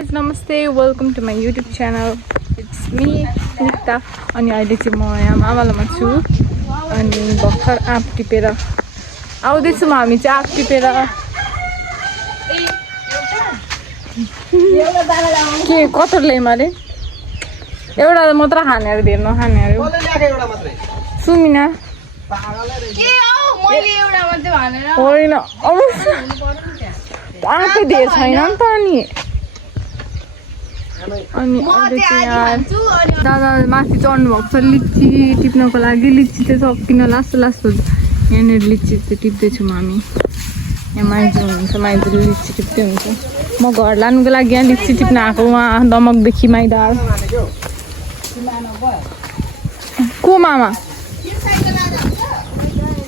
नमस्ते welcome to my YouTube channel it's me Nita अनि अहिले चाहिँ म यहाँ मामालामा छु अनि भर्खर आँप टिपेर आउँदैछौँ हामी चाहिँ आँप टिपेर के कतर ल्याइमा अरे एउटा मात्र खाने अरे धेर नखाने अरे सुमिना होइन आँपै धेर छैन नि त अनि दादा माथि चढ्नु भएको छ लिची टिप्नको लागि लिची चाहिँ सकिन लास्ट यहाँनिर लिची चाहिँ टिप्दैछौँ हामी यहाँ माइजू हुनुहुन्छ माइजूले लिची टिप्दै हुन्छ म घर लानुको लागि यहाँ लिची टिप्न आएको उहाँ दमकदेखि माइदार को मामा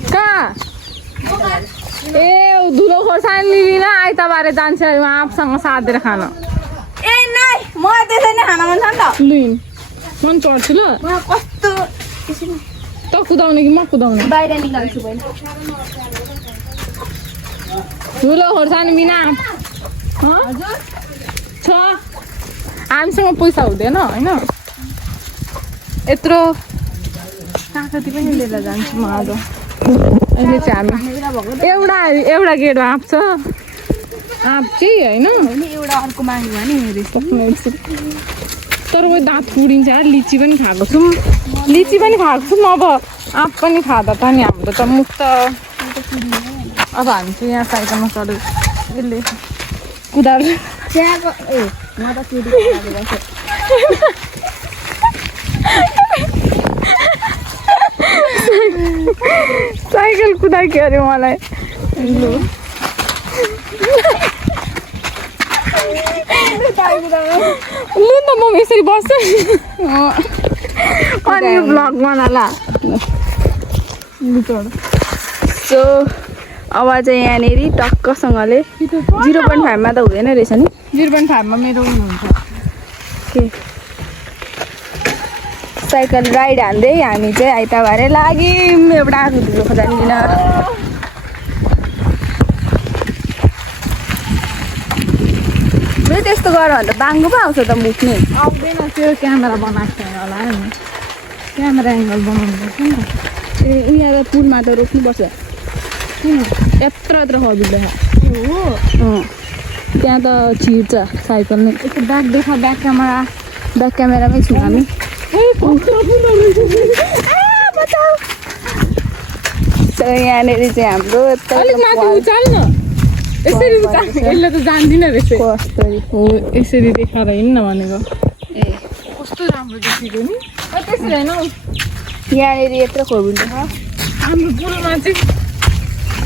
कहाँ ए धुलो खोर्सानी लिन आइतबारे जान्छ उहाँ आफूसँग साधेर खान म त्यसै नै खान मन छ नि त लिन मन चढ्छु ल कस्तो त कुदाउने कि म कुदाउने बाहिर निकाल्छु पहिला धुलो खोर्सानी बिना हजुर छ हामीसँग पैसा हुँदैन होइन यत्रो काकती पनि लिएर जान्छु म आज अहिले चाहिँ हामी एउटा गेट आँप छ आँप चाहिँ होइन एउटा अर्को माग्यो भने तर कोही दाँत फुडिन्छ यार लिची पनि खाएको छौँ अब आँप पनि खाँदा त नि हाम्रो त मुख त अब हामी चाहिँ यहाँ साइकलमा चढ्यो यसले कुदाएर त्यहाँको ए म त साइकल कुदाइक्यो अरे मलाई लु लु न म यसरी बस्छु अनि यो भ्लग बनाला सो अब चाहिँ यहाँनिर टक्कसँगले 0.5 मा त हुँदैन रहेछ नि 0.5 मा मेरो हुनुहुन्छ के साइकल राइड हान्दै हामी चाहिँ आइतबारे लाग्यौँ एउटा धुलो खोर्सानी लिन त्यस्तो गर भने त बाङ्गो पो आउँछ त मुख्ने आउँदैन त्यो क्यामेरा बनाएको छैन होला नि क्यामेरा एङ्गल बनाउनु पर्छ नि ए यहाँ त पुलमा त रोक्नुपर्छ यत्र खबिँदै हो त्यहाँ त छिर्छ साइकल नै यस्तो ब्याक देखा ब्याक क्यामेरामै छौँ हामी यहाँनिर चाहिँ हाम्रो अलिक माथि उचाल न यसरी उचाल यसले त जान्दिनँ रहेछ कस्तरी हो यसरी देखाएर हिँड्न भनेको ए कस्तो राम्रो देखिएको नि त्यसरी होइन यहाँनिर यत्रो खोबिन्छ हाम्रो पुलमा चाहिँ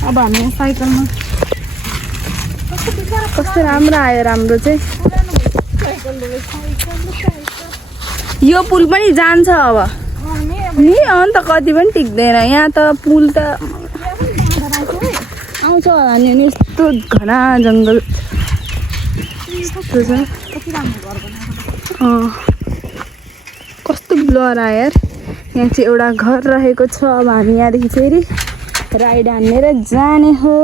अब हामी यहाँ साइकलमा कस्तो राम्रो आयो राम्रो चाहिँ यो पुल पनि जान्छ अब नि अन्त कति पनि टिक्दैन यहाँ त पुल त आउँछ होला नि यस्तो घना जङ्गल कस्तो ब्लर आयो यार यहाँ चाहिँ एउटा घर रहेको छ अब हामी यहाँदेखि फेरि राइड हान्ने र जाने हो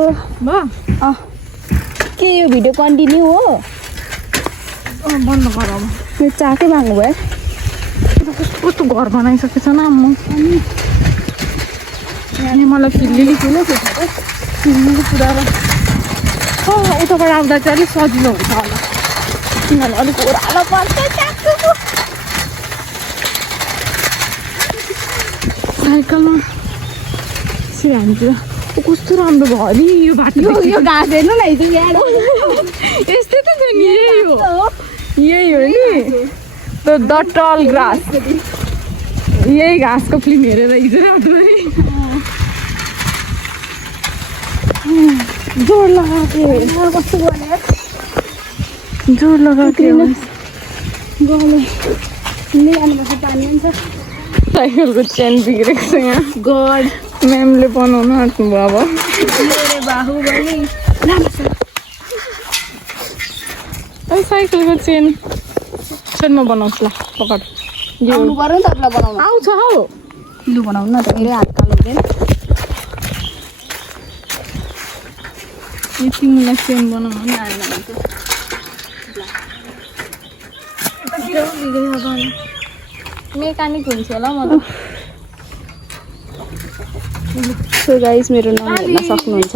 के यो भिडियो कन्टिन्यू हो बन्द गर यो चाकै माग्नु भयो कस्तो घर बनाइसकेछ न म अनि मलाई फिल्ली ठुलो पुऱ्याएर उताबाट आउँदा चाहिँ अलिक सजिलो हुन्छ होला किनभने अलिक ओह्रालो पर्छ साइकलमा यसरी हामीतिर कस्तो राम्रो भयो नि यो बाटो यो घाँस हेर्नु न हिजो यस्तै त छ नि यही हो नि द टल ग्रास यही घाँसको फिल्म हेरेर हिजो रातमै जोड लगाएको कस्तो गर्ने जोड लगाएको ल्याउनुपर्छ पानी पनि छ साइकलको चेन बिग्रेको छ यहाँ गड म्यामले बनाउनु आँट्नुभयो अब मेरो बाहुबली साइकलको चेन म बनाउँछु ल पकड आउनु पर्यो नि त बनाउनु आउँछ हौ लु बनाउनु न त मेरो हात कालो हुँदैन यो तिमीलाई चेन बनाउनु नि आएन भने त मेकानिक हुन्छ होला म त सो गाइस मेरो नङ हेर्न सक्नुहुन्छ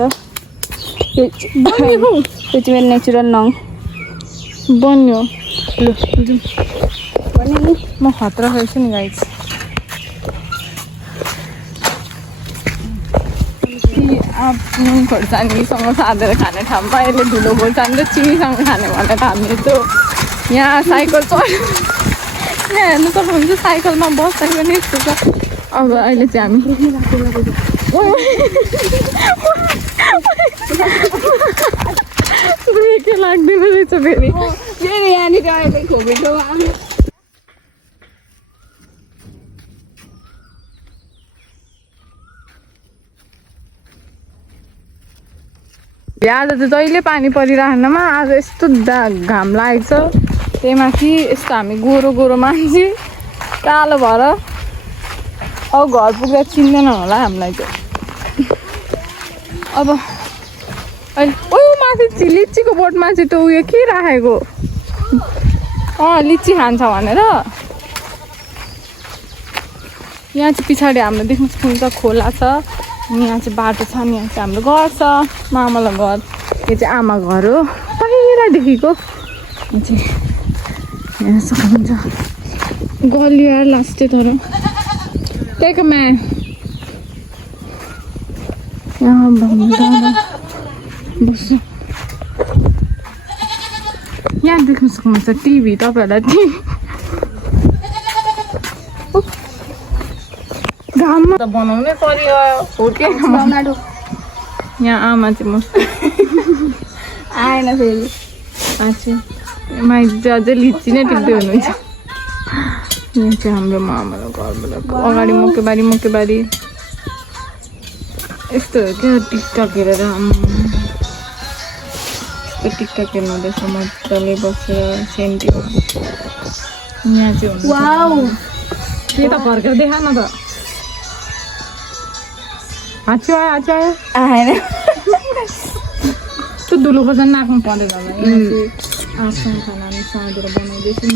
यो चाहिँ मेरो नेचुरल नङ बन्यो लु जाउँ भने नि म खतरा खाइछु नि गाइस आफ्नो खोर्सानीसँग साधेर खाने ठाउँमा अहिले धुलो खोर्सानी र चिनीसँग खाने भनेर हामीले त्यो यहाँ साइकल चढ्यो यहाँ हेर्नु सक्नुहुन्छ साइकलमा बसेको नि यस्तो छ अब अहिले चाहिँ हामी ब्रेकै लाग्दैन रहेछ फेरि फेरि यहाँनिर अहिले खोपेको आज त जहिले पानी परिरहेनमा आज यस्तो घाम लागेको छ त्यही माथि यस्तो हामी गोरो गोरो मान्छे कालो भएर अब घर पुग्दा चिन्दैन होला हामीलाई चाहिँ अब अहिले ओ माथि लिचीको बोटमा चाहिँ त उयो के राखेको लिची खान्छ भनेर यहाँ चाहिँ पछाडि हाम्रो देख्नु सक्नुहुन्छ खोला छ यहाँ चाहिँ बाटो छ नि यहाँ चाहिँ हाम्रो घर छ मामालाई घर यो चाहिँ आमा घर हो पहिलादेखिको चाहिँ यहाँ सक्नुहुन्छ गलियो यार लास्टै तर त्यहीको मा यहाँ बस्छु यहाँ देख्नु सक्नुहुन्छ टिभी तपाईँहरूलाई टिभी घाममा त बनाउनै पर्यो हो के यहाँ आमा चाहिँ मस्त आएन फेरि अच्छा माइती चाहिँ अझै लिची नै टिप्दै हुनुहुन्छ यहाँ चाहिँ हाम्रो मामाको घरबाट अगाडि मुकेबारी यस्तो हो क्या टिकटक हेरेर यस्तो टिकटक हेर्नु हुँदैछ मजाले बसेर सेन्टी यहाँ चाहिँ के त फर्केर देखा न त आयो आएन त्यो धुलो खोर्सानी नाक्नु पर्दैन होला आफ्नो खाना हामी साँधेर बनाउँदैछु नि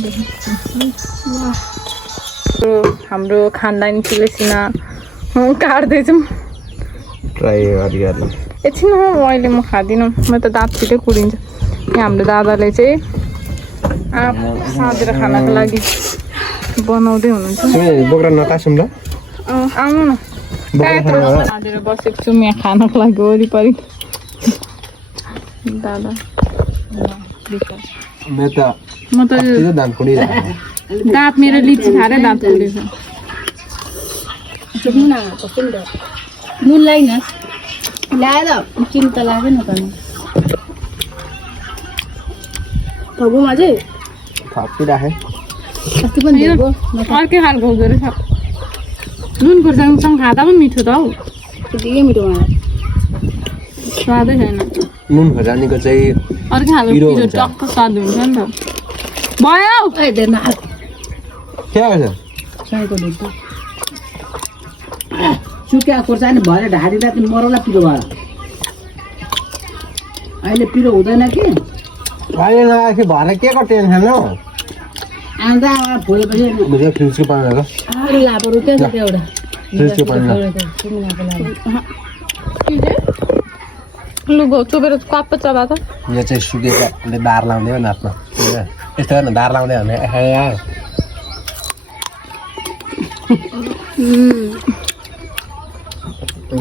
त हाम्रो खानदानी तुलसीमा काट्दैछौँ ट्राई गरिहाल्नु एकछिन अहिले म खाँदिनँ म त दाँत छिटै कुरिन्छ यहाँ हाम्रो दादाले चाहिँ आँप साँधेर खानको लागि बनाउँदै हुनुहुन्छ बोक्रा नतासौँ ल आउनु न साँधेर बसेको छु यहाँ खानको लागि वरिपरि दादा म त दाँत मेरो लिची खाएर दाँत कुरेछ मुन लाग्न ल्याएर चिनी त लाग्दैन त भगोमा चाहिँ थपिराखे कति पनि दिएको अर्कै खालको हुँदो रहेछ नुन खोर्सानीसँग खाँदा पनि मिठो त हौ त्यतिकै मिठो मलाई स्वादै छैन नुन खोर्सानीको चाहिँ अर्कै खालको पिरो पिरो हुन्छ। टक्क स्वाद हुन्छ नि त भयो के गर्छ साइको ढुट्टो सुक्या खोर्सानी भएर ढाडिँदा त्यो मरौला पिरो भएर अहिले पिरो हुँदैन कि अहिले नआएपछि भएर के को टेन्सन हो आउँदा फुलेपछि बुझ्यो फ्रिजको पानी ल लापहरू क्या छ त्यो एउटा फ्रिजको पानी ल लु गो चोपेर कप्प चबा त यो चाहिँ सुकेको उसले दार लाउँदै हो नाच्न यस्तो गर्न दार लाउँदै भने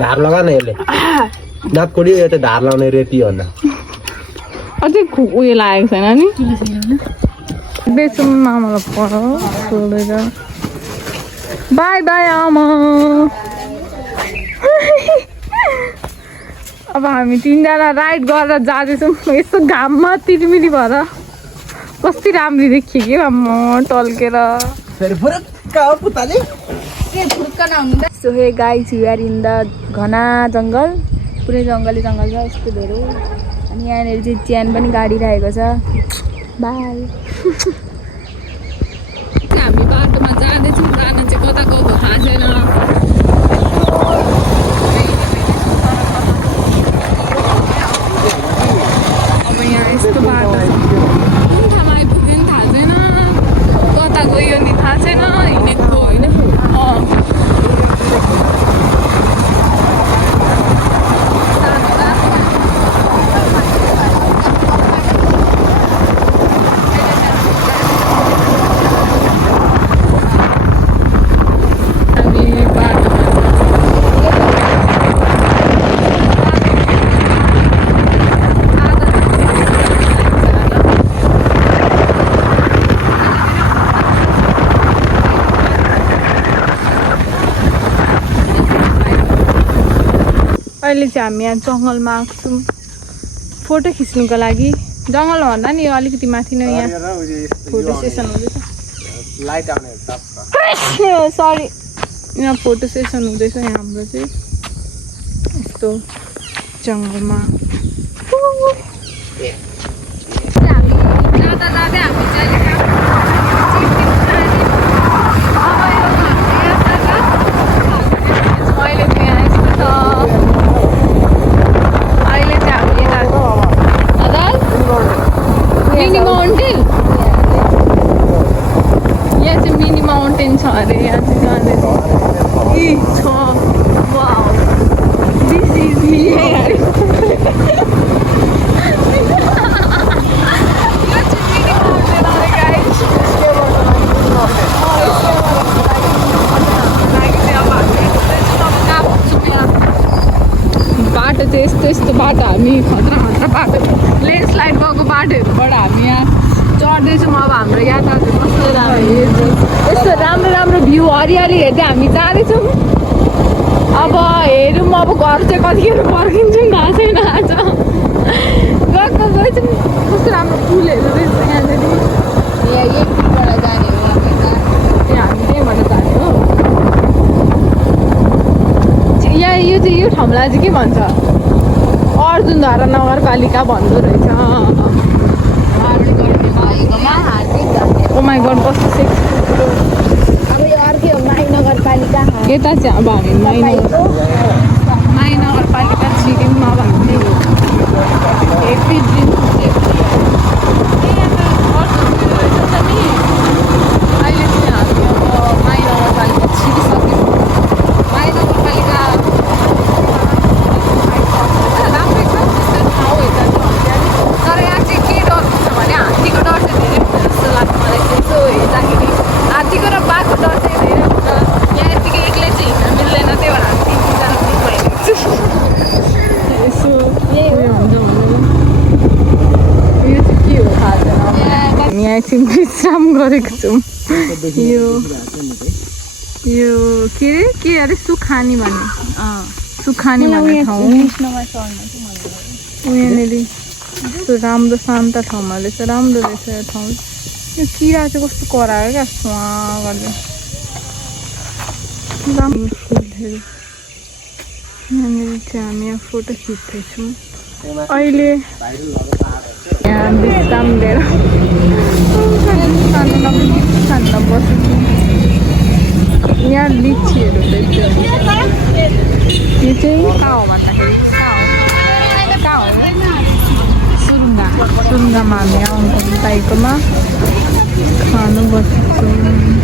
धार लगा न यसले दाँत कोडियो यो चाहिँ धार लाउने रेती भन्दा अझै उयो लागेको छैन नि बेचौँ मामालाई पर सोधेर बाई बाई आमा अब हामी तिनजना राइड गरेर जाँदैछौँ यस्तो घाममा तिरमिरी भएर कति राम्री देखियो कि म टल्केर so hey guys we are in the घना जङ्गल पुरै जङ्गली जङ्गल छ यस्तो धेरै अनि यहाँनिर चाहिँ च्यान पनि गाडी राखेको छ बाई हामी बाटोमा जाँदैछौँ जान चाहिँ कता गएको थाहा छैन अब यहाँ यस्तो बाटो छ कुन ठाउँमा आइपुग्यो नि थाहा छैन अहिले चाहिँ हामी यहाँ जङ्गलमा आएको छौँ फोटो खिच्नुको लागि। जङ्गल भन्दा नि यो अलिकति माथि नै यहाँ फोटो सेसन हुँदैछ। सरी, यहाँ फोटो सेसन हुँदैछ यहाँ हाम्रो चाहिँ यस्तो जङ्गलमा। छ अरे यहाँ चाहिँ जाने छ। Wow, this is here. बाटो चाहिँ यस्तो बाटो, हामी खतरा बाटो ल्यान्डस्लाइड भएको बाटोहरूबाट हामी यहाँ चढ्दैछौँ। अब हाम्रो यात्राहरू कस्तो राम्रो, यस्तो राम्रो भ्यू हरियाली हेर्दै हामी जाँदैछौँ। अब हेरौँ अब घर चाहिँ कतिखेर फर्किन्छौँ थाहा छैन। आज गएको गएछौँ, कस्तो राम्रो फुलहरू रहेछ यहाँनिर। यही पुलबाट जाने हो हामी त्यहीँबाट जाने हो। यहाँ यो ठाउँलाई चाहिँ के भन्छ, अर्जुनधारा नगरपालिका भन्दो रहेछ। ओ माई गड, कस्तो सेक्स। अब यो अर्कै हो माई नगरपालिका। यता चाहिँ अब हामी माई नगरपालिका छिर्यौँ। अब हामी हेप्पी ड्रिम अहिले चाहिँ हामी अब माई नगरपालिका छिरिसक्यौँ। माई नगरपालिका राम्रै छ, त्यस्तो ठाउँ यता तर यहाँ चाहिँ के डर हुन्छ भने हात्तीको डर चाहिँ धेरै हुन्छ जस्तो लाग्छ मलाई चाहिँ। यसो हेर्दाखेरि हात्तीको र बाघको डर चाहिँ धेरै हुन्छ। यहाँ यतिकै एक्लै चाहिँ हिँड्न मिल्दैन, त्यही भएर हामी 3-4जना ग्रुप भइरहेको छु। यसो यही हुन्छ भन्नु। यो चाहिँ के हो थाहा छैन। हामी यहाँ एकछिन विश्राम गरेको छौँ। यो के अरे सुखानी भन्ने, सुखानी भन्ने ठाउँ। यहाँनिर यस्तो राम्रो शान्त ठाउँमा रहेछ, राम्रो रहेछ यो ठाउँ। यो किरा चाहिँ कस्तो करायो क्या, सुहा गर्दै। राम्रो फुलहरू यहाँनिर चाहिँ हामी यहाँ फोटो खिच्दैछौँ। अहिले यहाँ विश्राम लिएर बसेको। यहाँ लिचीहरू रहेछ। यो चाहिँ कहाँ हो भन्दाखेरि सुरुङ्गामा हामी आउँछौँ, बाइकमा खानु बसेको छौँ।